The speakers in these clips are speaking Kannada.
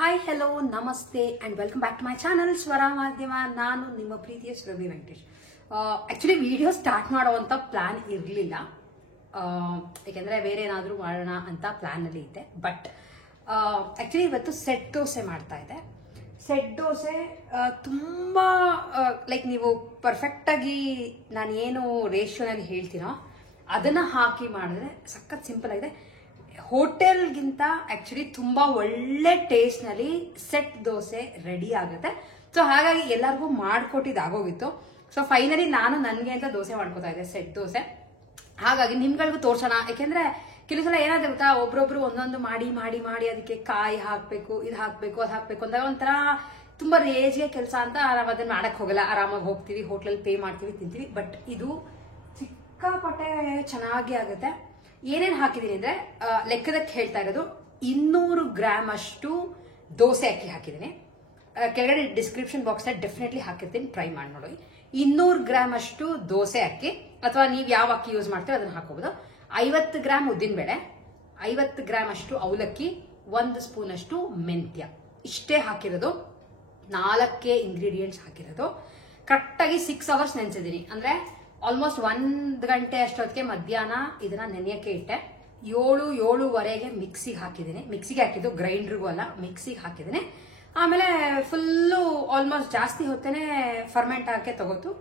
ಹಾಯ್ ಹಲೋ ನಮಸ್ತೆ and welcome back to my channel Swara Madhyama. ನಾನು ನಿಮ್ಮ ಪ್ರೀತಿಯ Shravi Venkatesh. Actually video start ಮಾಡುವಂಥ ಪ್ಲ್ಯಾನ್ ಇರಲಿಲ್ಲ, ಏಕೆಂದರೆ ಬೇರೆ ಏನಾದರೂ ಮಾಡೋಣ ಅಂತ ಪ್ಲ್ಯಾನಲ್ಲಿ ಇದ್ದೆ. ಬಟ್ ಆ್ಯಕ್ಚುಲಿ ಇವತ್ತು ಸೆಟ್ ದೋಸೆ ಮಾಡ್ತಾ ಇದ್ದೆ. ಸೆಟ್ ದೋಸೆ ತುಂಬ ಲೈಕ್ ನೀವು ಪರ್ಫೆಕ್ಟಾಗಿ ನಾನು ಏನು ರೇಷಿಯೋನಲ್ಲಿ ಹೇಳ್ತೀನೋ ಅದನ್ನು ಹಾಕಿ ಮಾಡಿದ್ರೆ ಸಖತ್ ಸಿಂಪಲ್ ಆಗಿದೆ. ಹೋಟೆಲ್ಗಿಂತ ಆಕ್ಚುಲಿ ತುಂಬಾ ಒಳ್ಳೆ ಟೇಸ್ಟ್ ನಲ್ಲಿ ಸೆಟ್ ದೋಸೆ ರೆಡಿ ಆಗುತ್ತೆ. ಸೊ ಹಾಗಾಗಿ ಎಲ್ಲರಿಗೂ ಮಾಡ್ಕೊಟ್ಟಿದ್ದಾಗೋಗಿತ್ತು. ಸೊ ಫೈನಲಿ ನಾನು ನನಗೆ ಅಂತ ದೋಸೆ ಮಾಡ್ಕೋತಾ ಇದ್ದೆ, ಸೆಟ್ ದೋಸೆ. ಹಾಗಾಗಿ ನಿಮ್ಗಳಿಗೂ ತೋರ್ಸೋಣ. ಯಾಕೆಂದ್ರೆ ಕೆಲವು ಸಲ ಏನಾದ್ರೆ ಗೊತ್ತಾ, ಒಬ್ರೊಬ್ರು ಒಂದೊಂದು ಮಾಡಿ ಮಾಡಿ ಮಾಡಿ ಅದಕ್ಕೆ ಕಾಯಿ ಹಾಕ್ಬೇಕು, ಇದು ಹಾಕ್ಬೇಕು, ಅದು ಹಾಕ್ಬೇಕು ಅಂದಾಗ ಒಂಥರ ತುಂಬಾ ರೇಜ್ಗೆ ಕೆಲಸ ಅಂತ ನಾವು ಅದನ್ನ ಮಾಡಕ್ ಹೋಗಲ್ಲ. ಆರಾಮಾಗಿ ಹೋಗ್ತೀವಿ, ಹೋಟ್ಲಲ್ಲಿ ಪೇ ಮಾಡ್ತೀವಿ, ತಿಂತೀವಿ. ಬಟ್ ಇದು ಸಿಕ್ಕಾಪಟ್ಟೆ ಚೆನ್ನಾಗಿ ಆಗುತ್ತೆ. ಏನೇನು ಹಾಕಿದೀನಿ ಅಂದ್ರೆ ಲೆಕ್ಕದಕ್ಕೆ ಹೇಳ್ತಾ ಇರೋದು 200 ಗ್ರಾಮ್ ಅಷ್ಟು ದೋಸೆ ಅಕ್ಕಿ ಹಾಕಿದ್ದೀನಿ. ಕೆಳಗಡೆ ಡಿಸ್ಕ್ರಿಪ್ಷನ್ ಬಾಕ್ಸ್ ಡೆಫಿನೆಟ್ಲಿ ಹಾಕಿರ್ತೀನಿ, ಟ್ರೈ ಮಾಡಿ ನೋಡಿ. 200 ಗ್ರಾಮ್ ಅಷ್ಟು ದೋಸೆ ಅಕ್ಕಿ, ಅಥವಾ ನೀವು ಯಾವ ಅಕ್ಕಿ ಯೂಸ್ ಮಾಡ್ತೀರೋ ಅದನ್ನ ಹಾಕೋಬಹುದು. 50 ಗ್ರಾಮ್ ಉದ್ದಿನಬೇಳೆ, 50 ಗ್ರಾಮ್ ಅಷ್ಟು ಅವಲಕ್ಕಿ, 1 ಸ್ಪೂನ್ ಅಷ್ಟು ಮೆಂತ್ಯ. ಇಷ್ಟೇ ಹಾಕಿರೋದು. 4 ಇಂಗ್ರೀಡಿಯೆಂಟ್ಸ್ ಹಾಕಿರೋದು. ಕರೆಕ್ಟಾಗಿ 6 ಅವರ್ಸ್ ನೆನೆಸಿದ್ದೀನಿ. ಅಂದ್ರೆ ಆಲ್ಮೋಸ್ಟ್ 1 ಗಂಟೆ ಅಷ್ಟೊತ್ತಿಗೆ ಮಧ್ಯಾಹ್ನ ಇದನ್ನ ನೆನೆಯಕ್ಕೆ ಇಟ್ಟೆ. 7-7:30ಗೆ ಮಿಕ್ಸಿಗೆ ಹಾಕಿದ್ದೀನಿ. ಮಿಕ್ಸಿಗೆ ಹಾಕಿದ್ದು, ಗ್ರೈಂಡ್ರಿಗೂ ಅಲ್ಲ, ಮಿಕ್ಸಿಗೆ ಹಾಕಿದ್ದೀನಿ. ಆಮೇಲೆ ಫುಲ್ಲು ಆಲ್ಮೋಸ್ಟ್ ಜಾಸ್ತಿ ಹೊತ್ತೇನೆ ಫರ್ಮೆಂಟ್ ಹಾಕಿ ತಗೋತು.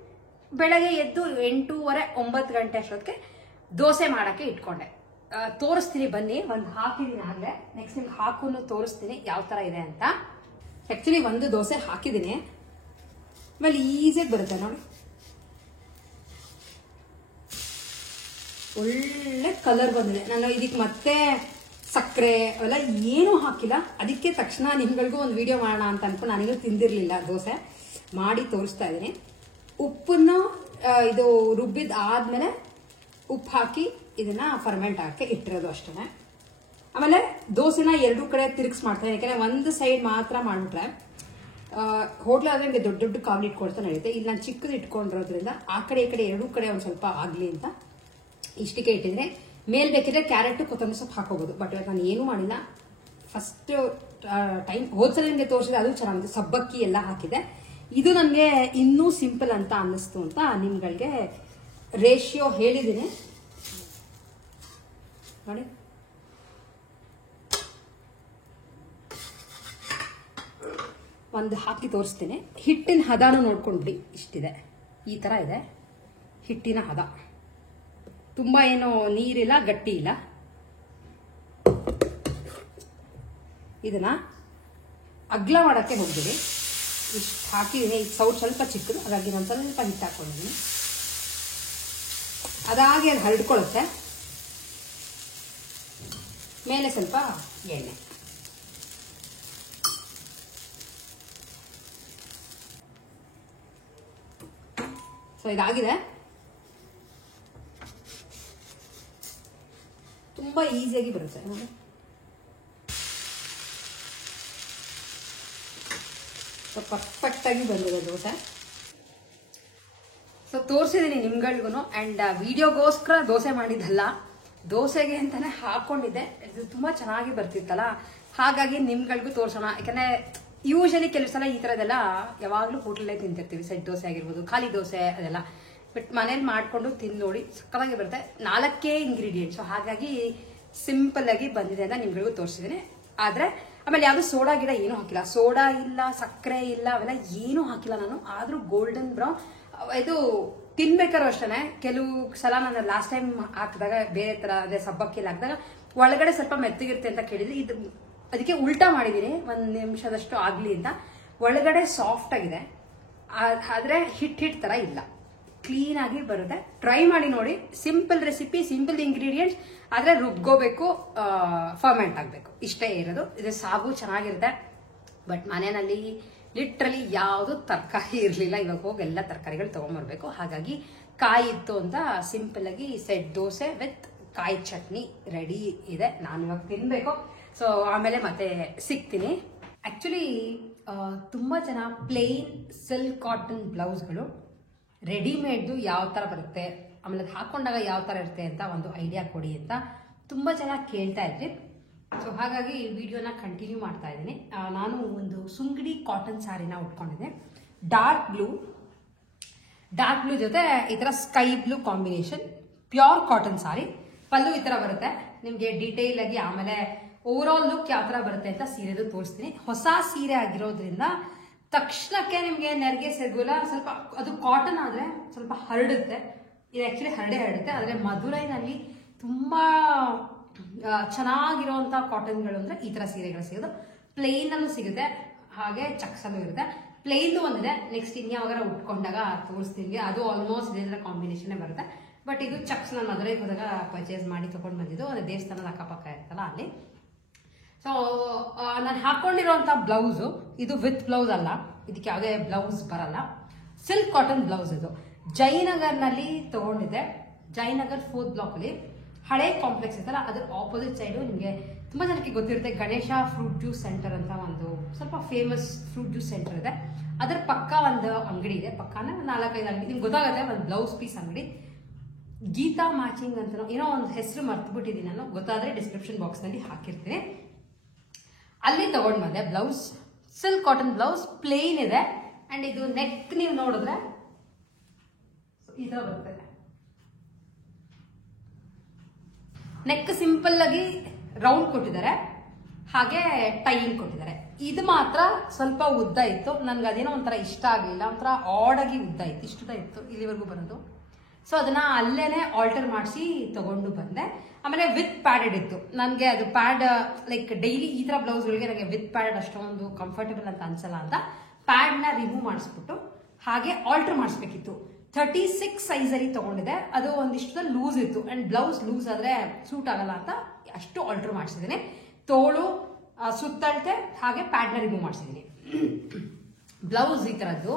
ಬೆಳಗ್ಗೆ ಎದ್ದು 8:30-9 ಗಂಟೆ ಅಷ್ಟೊತ್ತಿಗೆ ದೋಸೆ ಮಾಡಕ್ಕೆ ಇಟ್ಕೊಂಡೆ. ತೋರಿಸ್ತೀನಿ ಬನ್ನಿ. ಒಂದು ಹಾಕಿದ್ದೀನಿ ಆಗಲೇ, ನೆಕ್ಸ್ಟ್ ನಿಮ್ಗೆ ಹಾಕು ತೋರಿಸ್ತೀನಿ ಯಾವ ತರ ಇದೆ ಅಂತ. ಆಕ್ಚುಲಿ ಒಂದು ದೋಸೆ ಹಾಕಿದ್ದೀನಿ, ಆಮೇಲೆ ಈಸಿಯಾಗಿ ಬರುತ್ತೆ ನೋಡಿ. ಒಳ್ಳೆ ಕಲರ್ ಬಂದಿದೆ. ನಾನು ಇದಕ್ಕೆ ಮತ್ತೆ ಸಕ್ಕರೆ ಅವೆಲ್ಲ ಏನೂ ಹಾಕಿಲ್ಲ. ಅದಕ್ಕೆ ತಕ್ಷಣ ನಿಮ್ಗಳಿಗೂ ಒಂದು ವಿಡಿಯೋ ಮಾಡೋಣ ಅಂತ ಅನ್ಕೊಂಡು ನನಗೂ ತಿಂದಿರಲಿಲ್ಲ ದೋಸೆ, ಮಾಡಿ ತೋರಿಸ್ತಾ ಇದ್ದೀನಿ. ಉಪ್ಪನ್ನು ಇದು ರುಬ್ಬಿದ ಆದ್ಮೇಲೆ ಉಪ್ಪು ಹಾಕಿ ಇದನ್ನ ಫರ್ಮೆಂಟ್ ಹಾಕಿ ಇಟ್ಟಿರೋದು ಅಷ್ಟೇ. ಆಮೇಲೆ ದೋಸೆನ 2 ಕಡೆ ತಿರುಗಿಸ್ ಮಾಡ್ತಾರೆ. ಯಾಕಂದ್ರೆ ಒಂದು ಸೈಡ್ ಮಾತ್ರ ಮಾಡ್ಬಿಟ್ರೆ ಹೋಟ್ಲ್ ಆದ್ರೆ ದೊಡ್ಡ ದೊಡ್ಡ ಕಾಳು ಇಟ್ಕೊಳ್ತಾ ನಡೆಯುತ್ತೆ. ಇಲ್ಲಿ ನಾನು ಚಿಕ್ಕದು ಇಟ್ಕೊಂಡಿರೋದ್ರಿಂದ ಆ ಕಡೆ ಈ ಕಡೆ 2 ಕಡೆ ಒಂದು ಸ್ವಲ್ಪ ಆಗ್ಲಿ ಅಂತ ಇಷ್ಟಕ್ಕೆ ಇಟ್ಟಿದ್ರೆ. ಮೇಲ್ ಬೇಕಿದ್ರೆ ಕ್ಯಾರೆಟ್, ಕೊತ್ತಂಬರಿ ಸೊಪ್ಪು ಹಾಕೋಬಹುದು. ಬಟ್ ಇವತ್ತು ನಾನು ಏನೂ ಮಾಡಿಲ್ಲ. ಫಸ್ಟ್ ಟೈಮ್ ಹೋದ್ಸಲ ನಿಮಗೆ ತೋರಿಸಿದೆ, ಅದು ಚೆನ್ನಾಗಿದೆ. ಸಬ್ಬಕ್ಕಿ ಎಲ್ಲ ಹಾಕಿದೆ. ಇದು ನನಗೆ ಇನ್ನೂ ಸಿಂಪಲ್ ಅಂತ ಅನ್ನಿಸ್ತು ಅಂತ ನಿಮ್ಗಳಿಗೆ ರೇಷಿಯೋ ಹೇಳಿದ್ದೀನಿ ನೋಡಿ. ಒಂದು ಹಾಕಿ ತೋರಿಸ್ತೀನಿ. ಹಿಟ್ಟಿನ ಹದನೂ ನೋಡ್ಕೊಂಡ್ಬಿಡಿ. ಇಷ್ಟಿದೆ, ಈ ತರ ಇದೆ ಹಿಟ್ಟಿನ ಹದ. ತುಂಬಾ ಏನು ನೀರಿಲ್ಲ, ಗಟ್ಟಿ ಇಲ್ಲ. ಇದನ್ನ ಅಗ್ಲ ಮಾಡಕ್ಕೆ ಹೋಗ್ಬಿಡಿ. ಇಷ್ಟು ಹಾಕಿದ್ದೀನಿ. ಈಗ ಸೌಟ್ ಸ್ವಲ್ಪ ಚಿಕ್ಕದು, ಹಾಗಾಗಿ ನಾನು ಸ್ವಲ್ಪ ಹಿಟ್ಟು ಹಾಕೊಂಡಿದ್ದೀನಿ. ಅದಾಗಿ ಅದು ಹರಡ್ಕೊಳ್ಳುತ್ತೆ. ಮೇಲೆ ಸ್ವಲ್ಪ ಎಣ್ಣೆ. ಸೊ ಇದಾಗಿದೆ. ತುಂಬಾ ಈಸಿಯಾಗಿ ಬರುತ್ತೆ ನೋಡಿ. ಸೊ ಪರ್ಫೆಕ್ಟ್ ಆಗಿ ಬಂದಿದೆ ದೋಸೆ. ಸೊ ತೋರಿಸಿದ್ದೀನಿ ನಿಮ್ಗಳಿಗೂ. ಅಂಡ್ ವಿಡಿಯೋಗೋಸ್ಕರ ದೋಸೆ ಮಾಡಿದ್ದಲ್ಲ, ದೋಸೆಗೆ ಅಂತಾನೆ ಹಾಕೊಂಡಿದ್ದೆ. ಇದು ತುಂಬಾ ಚೆನ್ನಾಗಿ ಬರ್ತಿತ್ತಲ್ಲ, ಹಾಗಾಗಿ ನಿಮ್ಗಳಿಗೂ ತೋರ್ಸೋಣ. ಯಾಕಂದ್ರೆ ಯೂಶಲಿ ಕೆಲವು ಸಲ ಈ ತರದೆಲ್ಲ ಯಾವಾಗ್ಲೂ ಹೋಟೆಲೇ ತಿಂತಿರ್ತೀವಿ. ಸೆಟ್ ದೋಸೆ ಆಗಿರ್ಬೋದು, ಖಾಲಿ ದೋಸೆ ಅದೆಲ್ಲ. ಬಟ್ ಮನೇಲಿ ಮಾಡ್ಕೊಂಡು ತಿಂದು ನೋಡಿ, ಸಕ್ಕತ್ತಾಗಿ ಬರುತ್ತೆ. 4 ಇಂಗ್ರೀಡಿಯೆಂಟ್ಸ್, ಹಾಗಾಗಿ ಸಿಂಪಲ್ ಆಗಿ ಬಂದಿದೆ ಅಂತ ನಿಮ್ಗಳಿಗೂ ತೋರಿಸಿದ್ದೀನಿ. ಆದ್ರೆ ಆಮೇಲೆ ಯಾವ್ದು ಸೋಡಾ ಗಿಡ ಏನೂ ಹಾಕಿಲ್ಲ. ಸೋಡಾ ಇಲ್ಲ, ಸಕ್ಕರೆ ಇಲ್ಲ, ಅವೆಲ್ಲ ಏನೂ ಹಾಕಿಲ್ಲ ನಾನು. ಆದ್ರೂ ಗೋಲ್ಡನ್ ಬ್ರೌನ್. ಇದು ತಿನ್ಬೇಕಾದ್ರೂ ಅಷ್ಟೇ. ಕೆಲವು ಸಲ ನಾನು ಲಾಸ್ಟ್ ಟೈಮ್ ಹಾಕಿದಾಗ ಬೇರೆ ತರ, ಅದೇ ಸಬ್ಬಕ್ಕಿಯಲ್ಲಿ ಹಾಕಿದಾಗ ಒಳಗಡೆ ಸ್ವಲ್ಪ ಮೆತ್ತಗಿರುತ್ತೆ ಅಂತ ಕೇಳಿದ್ರೆ, ಇದು ಅದಕ್ಕೆ ಉಲ್ಟಾ ಮಾಡಿದೀನಿ 1 ನಿಮಿಷದಷ್ಟು ಆಗ್ಲಿ ಅಂತ. ಒಳಗಡೆ ಸಾಫ್ಟ್ ಆಗಿದೆ, ಆದ್ರೆ ಹಿಟ್ ತರ ಇಲ್ಲ. ಕ್ಲೀನ್ ಆಗಿ ಬರುತ್ತೆ. ಟ್ರೈ ಮಾಡಿ ನೋಡಿ. ಸಿಂಪಲ್ ರೆಸಿಪಿ, ಸಿಂಪಲ್ ಇಂಗ್ರೀಡಿಯೆಂಟ್ಸ್, ಆದ್ರೆ ರುಬ್ಕೋಬೇಕು, ಫರ್ಮೆಂಟ್ ಆಗಬೇಕು, ಇಷ್ಟೇ ಇರೋದು. ಇದು ಸಾಗು ಚೆನ್ನಾಗಿರುತ್ತೆ. ಬಟ್ ಮನೆಯಲ್ಲಿ ಲಿಟ್ರಲಿ ಯಾವುದು ತರಕಾರಿ ಇರಲಿಲ್ಲ. ಇವಾಗ ಹೋಗಿ ಎಲ್ಲ ತರಕಾರಿಗಳು ತಗೊಂಡ್ಬರ್ಬೇಕು. ಹಾಗಾಗಿ ಕಾಯಿ ಇತ್ತು ಅಂತ ಸಿಂಪಲ್ ಆಗಿ ಸೆಟ್ ದೋಸೆ ವಿತ್ ಕಾಯಿ ಚಟ್ನಿ ರೆಡಿ ಇದೆ. ನಾನು ಇವಾಗ ತಿನ್ಬೇಕು. ಸೊ ಆಮೇಲೆ ಮತ್ತೆ ಸಿಗ್ತೀನಿ. ಆಕ್ಚುಲಿ ತುಂಬಾ ಜನ ಪ್ಲೇನ್ ಸಿಲ್ಕ್ ಕಾಟನ್ ಬ್ಲೌಸ್ಗಳು ರೆಡಿಮೇಡ್ದು ಯಾವ ತರ ಬರುತ್ತೆ, ಆಮೇಲೆ ಅದು ಹಾಕೊಂಡಾಗ ಯಾವ ತರ ಇರುತ್ತೆ ಅಂತ ಒಂದು ಐಡಿಯಾ ಕೊಡಿ ಅಂತ ತುಂಬಾ ಜನ ಕೇಳ್ತಾ ಇದ್ರಿ. ಸೊ ಹಾಗಾಗಿ ಈ ವಿಡಿಯೋನ ಕಂಟಿನ್ಯೂ ಮಾಡ್ತಾ ಇದ್ದೀನಿ. ನಾನು ಒಂದು ಸುಂಗಡಿ ಕಾಟನ್ ಸ್ಯಾರಿನ ಉಟ್ಕೊಂಡಿದ್ದೆ. ಡಾರ್ಕ್ ಬ್ಲೂ ಜೊತೆ ಈ ಥರ sky blue combination, pure cotton sari. ಪಲ್ಲು ಈ ಥರ ಬರುತ್ತೆ. ನಿಮಗೆ ಡೀಟೇಲ್ ಆಗಿ ಆಮೇಲೆ ಓವರ್ ಆಲ್ ಲುಕ್ ಯಾವ ಥರ ಬರುತ್ತೆ ಅಂತ ಸೀರೆದು ತೋರಿಸ್ತೀನಿ. ಹೊಸ ಸೀರೆ ಆಗಿರೋದ್ರಿಂದ ತಕ್ಷಣಕ್ಕೆ ನಿಮಗೆ ನೆರಿಗೆ ಸೆರಗೋಲ್ಲ. ಸ್ವಲ್ಪ ಅದು ಕಾಟನ್ ಆದರೆ ಸ್ವಲ್ಪ ಹರಡುತ್ತೆ. ಇದು ಆ್ಯಕ್ಚುಲಿ ಹರಡುತ್ತೆ. ಆದರೆ ಮಧುರೈನಲ್ಲಿ ತುಂಬ ಚೆನ್ನಾಗಿರೋವಂಥ ಕಾಟನ್ಗಳು ಅಂದರೆ ಈ ಥರ ಸೀರೆಗಳು ಸಿಗೋದು. ಪ್ಲೇನಲ್ಲೂ ಸಿಗುತ್ತೆ, ಹಾಗೆ ಚಕ್ಸಲ್ಲೂ ಇರುತ್ತೆ. ಪ್ಲೇನ್ದು ಒಂದಿದೆ, ನೆಕ್ಸ್ಟ್ ಇನ್ಯಾವಾಗಾರ ಉಟ್ಕೊಂಡಾಗ ತೋರಿಸ್ತೀನಿ. ಅದು ಆಲ್ಮೋಸ್ಟ್ ಇದೇ ಥರ ಕಾಂಬಿನೇಷನ್ನೇ ಬರುತ್ತೆ. ಬಟ್ ಇದು ಚಕ್ಸ್ ನಾನು ಮದುವೆಗೆ ಹೋದಾಗ ಪರ್ಚೇಸ್ ಮಾಡಿ ತೊಗೊಂಡು ಬಂದಿದ್ದು. ಅದು ದೇವಸ್ಥಾನದ ಅಕ್ಕಪಕ್ಕ ಇರ್ತಲ್ಲ ಅಲ್ಲಿ. ಸೊ ನಾನು ಹಾಕೊಂಡಿರೋಂಥ ಬ್ಲೌಸು ಇದು ವಿತ್ ಬ್ಲೌಸ್ ಅಲ್ಲ, ಇದಕ್ಕೆ ಯಾವುದೇ ಬ್ಲೌಸ್ ಬರಲ್ಲ. ಸಿಲ್ಕ್ ಕಾಟನ್ ಬ್ಲೌಸ್ ಇದು. ಜಯನಗರ್ನಲ್ಲಿ ತಗೊಂಡಿದ್ದೆ. ಜಯನಗರ್ 4th ಬ್ಲಾಕಲ್ಲಿ ಹಳೆ ಕಾಂಪ್ಲೆಕ್ಸ್ ಇತ್ತಲ್ಲ, ಅದ್ರ ಆಪೋಸಿಟ್ ಸೈಡು ನಿಮಗೆ ತುಂಬ ಜನಕ್ಕೆ ಗೊತ್ತಿರುತ್ತೆ, ಗಣೇಶ ಫ್ರೂಟ್ ಜ್ಯೂಸ್ ಸೆಂಟರ್ ಅಂತ ಒಂದು ಸ್ವಲ್ಪ ಫೇಮಸ್ ಫ್ರೂಟ್ ಜ್ಯೂಸ್ ಸೆಂಟರ್ ಇದೆ. ಅದ್ರ ಪಕ್ಕ ಒಂದು ಅಂಗಡಿ ಇದೆ. ಪಕ್ಕನೇ 4-5 ಅಂಗಡಿ ನಿಮ್ಗೆ ಗೊತ್ತಾಗುತ್ತೆ. ಒಂದು ಬ್ಲೌಸ್ ಪೀಸ್ ಅಂಗಡಿ, ಗೀತಾ ಮ್ಯಾಚಿಂಗ್ ಅಂತ ಏನೋ ಒಂದು ಹೆಸರು ಮರ್ತ್ಬಿಟ್ಟಿದ್ದೀನಿ ನಾನು. ಗೊತ್ತಾದರೆ ಡಿಸ್ಕ್ರಿಪ್ಷನ್ ಬಾಕ್ಸ್ನಲ್ಲಿ ಹಾಕಿರ್ತೀನಿ. ಅಲ್ಲಿ ತಗೊಂಡು ಬಂದೆ blouse. Silk cotton blouse, plain ಇದೆ. ಅಂಡ್ ಇದು ನೆಕ್ ನೀವು ನೋಡಿದ್ರೆ ಈ ಥರ ಬರ್ತದೆ. ನೆಕ್ ಸಿಂಪಲ್ ಆಗಿ ರೌಂಡ್ ಕೊಟ್ಟಿದ್ದಾರೆ, ಹಾಗೆ ಟೈಯಿಂಗ್ ಕೊಟ್ಟಿದ್ದಾರೆ. ಇದು ಮಾತ್ರ ಸ್ವಲ್ಪ ಉದ್ದ ಇತ್ತು. ನನ್ಗೆ ಅದೇನೋ ಒಂಥರ ಇಷ್ಟ ಆಗಲಿಲ್ಲ. ಒಂಥರ ಆಡಾಗಿ ಉದ್ದ ಇತ್ತು, ಇಷ್ಟುದ ಇತ್ತು ಇಲ್ಲಿವರೆಗೂ ಬರೋದು. ಸೊ ಅದನ್ನ ಅಲ್ಲೇನೆ ಆಲ್ಟರ್ ಮಾಡಿಸಿ ತಗೊಂಡು ಬಂದೆ. ಆಮೇಲೆ ವಿತ್ ಪ್ಯಾಡೆಡ್ ಇತ್ತು. ನನಗೆ ಅದು ಪ್ಯಾಡ್ ಲೈಕ್ ಡೈಲಿ ಈ ಥರ ಬ್ಲೌಸ್ಗಳಿಗೆ ನನಗೆ ವಿತ್ ಪ್ಯಾಡ್ ಅಷ್ಟೊಂದು ಕಂಫರ್ಟಬಲ್ ಅಂತ ಅನ್ಸಲ್ಲ ಅಂತ ಪ್ಯಾಡ್ನ ರಿಮೂವ್ ಮಾಡಿಸ್ಬಿಟ್ಟು ಹಾಗೆ ಆಲ್ಟರ್ ಮಾಡಿಸ್ಬೇಕಿತ್ತು. 36 ಸೈಜಲ್ಲಿ ತಗೊಂಡಿದೆ. ಅದು ಒಂದಿಷ್ಟು ಲೂಸ್ ಇತ್ತು. ಅಂಡ್ ಬ್ಲೌಸ್ ಲೂಸ್ ಆದರೆ ಸೂಟ್ ಆಗಲ್ಲ ಅಂತ ಅಷ್ಟು ಆಲ್ಟರ್ ಮಾಡಿಸಿದ್ದೀನಿ. ತೋಳು, ಸುತ್ತಳತೆ ಹಾಗೆ ಪ್ಯಾಡ್ನ ರಿಮೂವ್ ಮಾಡಿಸಿದ್ದೀನಿ. ಬ್ಲೌಸ್ ಈ ಥರದ್ದು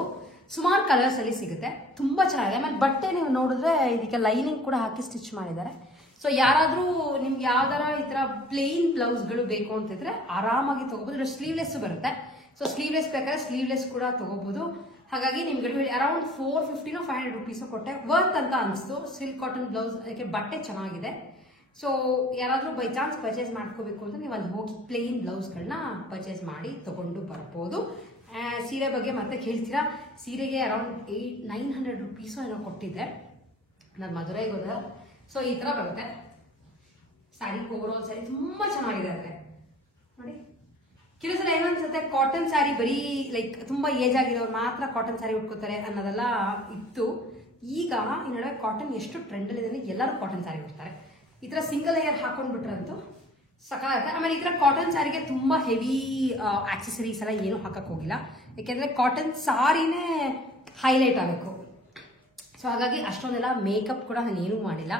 ಸುಮಾರು ಕಲರ್ಸ್ ಅಲ್ಲಿ ಸಿಗುತ್ತೆ, ತುಂಬ ಚೆನ್ನಾಗಿದೆ. ಆಮೇಲೆ ಬಟ್ಟೆ ನೀವು ನೋಡಿದ್ರೆ ಇದಕ್ಕೆ ಲೈನಿಂಗ್ ಕೂಡ ಹಾಕಿ ಸ್ಟಿಚ್ ಮಾಡಿದ್ದಾರೆ. ಸೊ ಯಾರಾದರೂ ನಿಮ್ಗೆ ಯಾವ್ದಾರ ಈ ಥರ ಪ್ಲೇನ್ ಬ್ಲೌಸ್ಗಳು ಬೇಕು ಅಂತಿದ್ರೆ ಆರಾಮಾಗಿ ತಗೋಬಹುದು. ಸ್ಲೀವ್ಲೆಸ್ ಬರುತ್ತೆ. ಸೊ ಸ್ಲೀವ್ಲೆಸ್ ಬೇಕಾದ್ರೆ ಸ್ಲೀವ್ಲೆಸ್ ಕೂಡ ತಗೋಬಹುದು. ಹಾಗಾಗಿ ನಿಮ್ಗೆ ಅರೌಂಡ್ 450 500 ರುಪೀಸು ಕೊಟ್ಟೆ. ವರ್ತ್ ಅಂತ ಅನಿಸ್ತು. ಸಿಲ್ಕ್ ಕಾಟನ್ ಬ್ಲೌಸ್, ಅದಕ್ಕೆ ಬಟ್ಟೆ ಚೆನ್ನಾಗಿದೆ. ಸೊ ಯಾರಾದರೂ ಬೈ ಚಾನ್ಸ್ ಪರ್ಚೇಸ್ ಮಾಡ್ಕೋಬೇಕು ಅಂತ ನೀವು ಅಲ್ಲಿ ಹೋಗಿ ಪ್ಲೇನ್ ಬ್ಲೌಸ್ಗಳನ್ನ ಪರ್ಚೇಸ್ ಮಾಡಿ ತಗೊಂಡು ಬರ್ಬೋದು. ಸೀರೆ ಬಗ್ಗೆ ಮತ್ತೆ ಕೇಳ್ತೀರಾ. ಸೀರೆಗೆ ಅರೌಂಡ್ 900 ರುಪೀಸು ಏನೋ ಕೊಟ್ಟಿದ್ದೆ ನಾನು ಮದುವೆಗೆ ಹೋದಾಗ. ಸೊ ಈ ಥರ ಬರುತ್ತೆ ಸ್ಯಾರಿ. ಓವರ್ ಆಲ್ ಸ್ಯಾರಿ ತುಂಬ ಚೆನ್ನಾಗಿದೆ. ಆದರೆ ನೋಡಿ, ಕೆಲವು ಸಲ ಏನನ್ಸುತ್ತೆ ಕಾಟನ್ ಸ್ಯಾರಿ ಬರೀ ಲೈಕ್ ತುಂಬ ಏಜ್ ಆಗಿರೋರು ಮಾತ್ರ ಕಾಟನ್ ಸ್ಯಾರಿ ಉಟ್ಕೋತಾರೆ ಅನ್ನೋದೆಲ್ಲ ಇತ್ತು. ಈಗ ಈ ನಡುವೆ ಕಾಟನ್ ಎಷ್ಟು ಟ್ರೆಂಡಲ್ಲಿದೆ, ಎಲ್ಲರೂ ಕಾಟನ್ ಸ್ಯಾರಿ ಉಡ್ತಾರೆ. ಈ ಥರ ಸಿಂಗಲ್ ಲೇಯರ್ ಹಾಕೊಂಡ್ಬಿಟ್ರಂತೂ ಸಕಾಗುತ್ತೆ. ಆಮೇಲೆ ಈ ಥರ ಕಾಟನ್ ಸ್ಯಾರಿಗೆ ತುಂಬ ಹೆವಿ ಆಕ್ಸೆಸರೀಸ್ ಎಲ್ಲ ಏನೂ ಹಾಕಕ್ಕೆ ಹೋಗಿಲ್ಲ. ಯಾಕೆಂದರೆ ಕಾಟನ್ ಸಾರಿನೇ ಹೈಲೈಟ್ ಆಗಬೇಕು. ಸೊ ಹಾಗಾಗಿ ಅಷ್ಟೊಂದೆಲ್ಲ ಮೇಕಪ್ ಕೂಡ ನಾನು ಏನೂ ಮಾಡಿಲ್ಲ.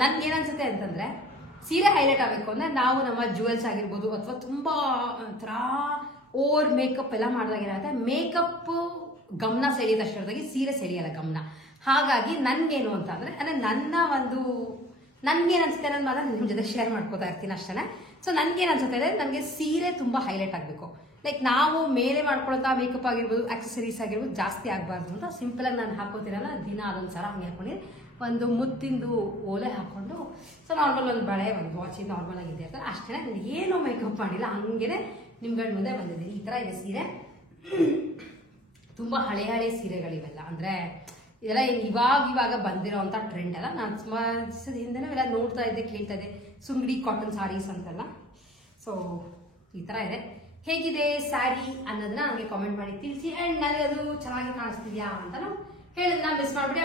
ನನ್ಗೆ ಏನನ್ಸುತ್ತೆ ಅಂತಂದರೆ, ಸೀರೆ ಹೈಲೈಟ್ ಆಗಬೇಕು ಅಂದರೆ ನಾವು ನಮ್ಮ ಜುವೆಲ್ಸ್ ಆಗಿರ್ಬೋದು ಅಥವಾ ತುಂಬ ಒಂಥರ ಓವರ್ ಮೇಕಪ್ ಎಲ್ಲ ಮಾಡಿದಾಗ ಏನಾಗುತ್ತೆ, ಮೇಕಪ್ ಗಮನ ಸೆಳೆಯೋದಷ್ಟರದಾಗಿ ಸೀರೆ ಸೆಳೆಯಲ್ಲ ಗಮನ. ಹಾಗಾಗಿ ನನ್ಗೇನು ಅಂತ ಅಂದರೆ ನನ್ಗೇನು ಅನ್ಸುತ್ತೆ ನನ್ನ ಮಾತ್ರ ನಿಮ್ಮ ಜೊತೆ ಶೇರ್ ಮಾಡ್ಕೋತಾ ಇರ್ತೀನಿ ಅಷ್ಟೇ. ಸೊ ನನ್ಗೇನು ಅನ್ಸುತ್ತೆ ಅಂದರೆ, ನನಗೆ ಸೀರೆ ತುಂಬ ಹೈಲೈಟ್ ಆಗಬೇಕು. ಲೈಕ್ ನಾವು ಮೇಲೆ ಮಾಡ್ಕೊಳ್ತಾ ಮೇಕಪ್ ಆಗಿರ್ಬೋದು, ಆಕ್ಸೆಸರೀಸ್ ಆಗಿರ್ಬೋದು ಜಾಸ್ತಿ ಆಗಬಾರ್ದು ಅಂತ ಸಿಂಪಲಾಗಿ ನಾನು ಹಾಕೋತೀನಲ್ಲ, ದಿನ ಅದೊಂದು ಸಲ ಹಂಗೆ ಹಾಕೊಂಡಿದ್ದೀನಿ. ಒಂದು ಮುತ್ತಿಂದು ಓಲೆ ಹಾಕೊಂಡು, ಸೊ ನಾರ್ಮಲ್ ಒಂದು ಬಳೆ, ಒಂದು ವಾಚಿ ನಾರ್ಮಲ್ ಆಗಿದೆ ಇರ್ತಾರೆ ಅಷ್ಟೇ. ನಾನು ಏನೂ ಮೇಕಪ್ ಮಾಡಿಲ್ಲ, ಹಂಗೇನೆ ನಿಮ್ಗಳ ಮುಂದೆ ಬಂದಿದ್ದೀನಿ. ಈ ಥರ ಇದೆ ಸೀರೆ. ತುಂಬ ಹಳೆ ಸೀರೆಗಳಿವೆಲ್ಲ. ಅಂದರೆ ಇದೆಲ್ಲ ಇವಾಗ ಬಂದಿರೋ ಅಂಥ ಟ್ರೆಂಡ್ ಅಲ್ಲ. ನಾನು ಸುಮಾರು ಹಿಂದೆನೂ ಎಲ್ಲ ನೋಡ್ತಾ ಇದ್ದೆ, ಕೇಳ್ತಾ ಇದ್ದೆ, ಸುಂಗಡಿ ಕಾಟನ್ ಸಾರೀಸ್ ಅಂತೆಲ್ಲ. ಸೊ ಈ ಥರ ಇದೆ. ಹೇಗಿದೆ ಸ್ಯಾರಿ ಅನ್ನೋದನ್ನ ನನಗೆ ಕಾಮೆಂಟ್ ಮಾಡಿ ತಿಳಿಸಿ. ಆ್ಯಂಡ್ ನನಗೆ ಅದು ಚೆನ್ನಾಗಿ ಕಾಣಿಸ್ತಿದ್ಯಾ ಅಂತ ಹೇಳಿದ್ರೆ ಮಿಸ್ ಮಾಡಿಬಿಡಿ.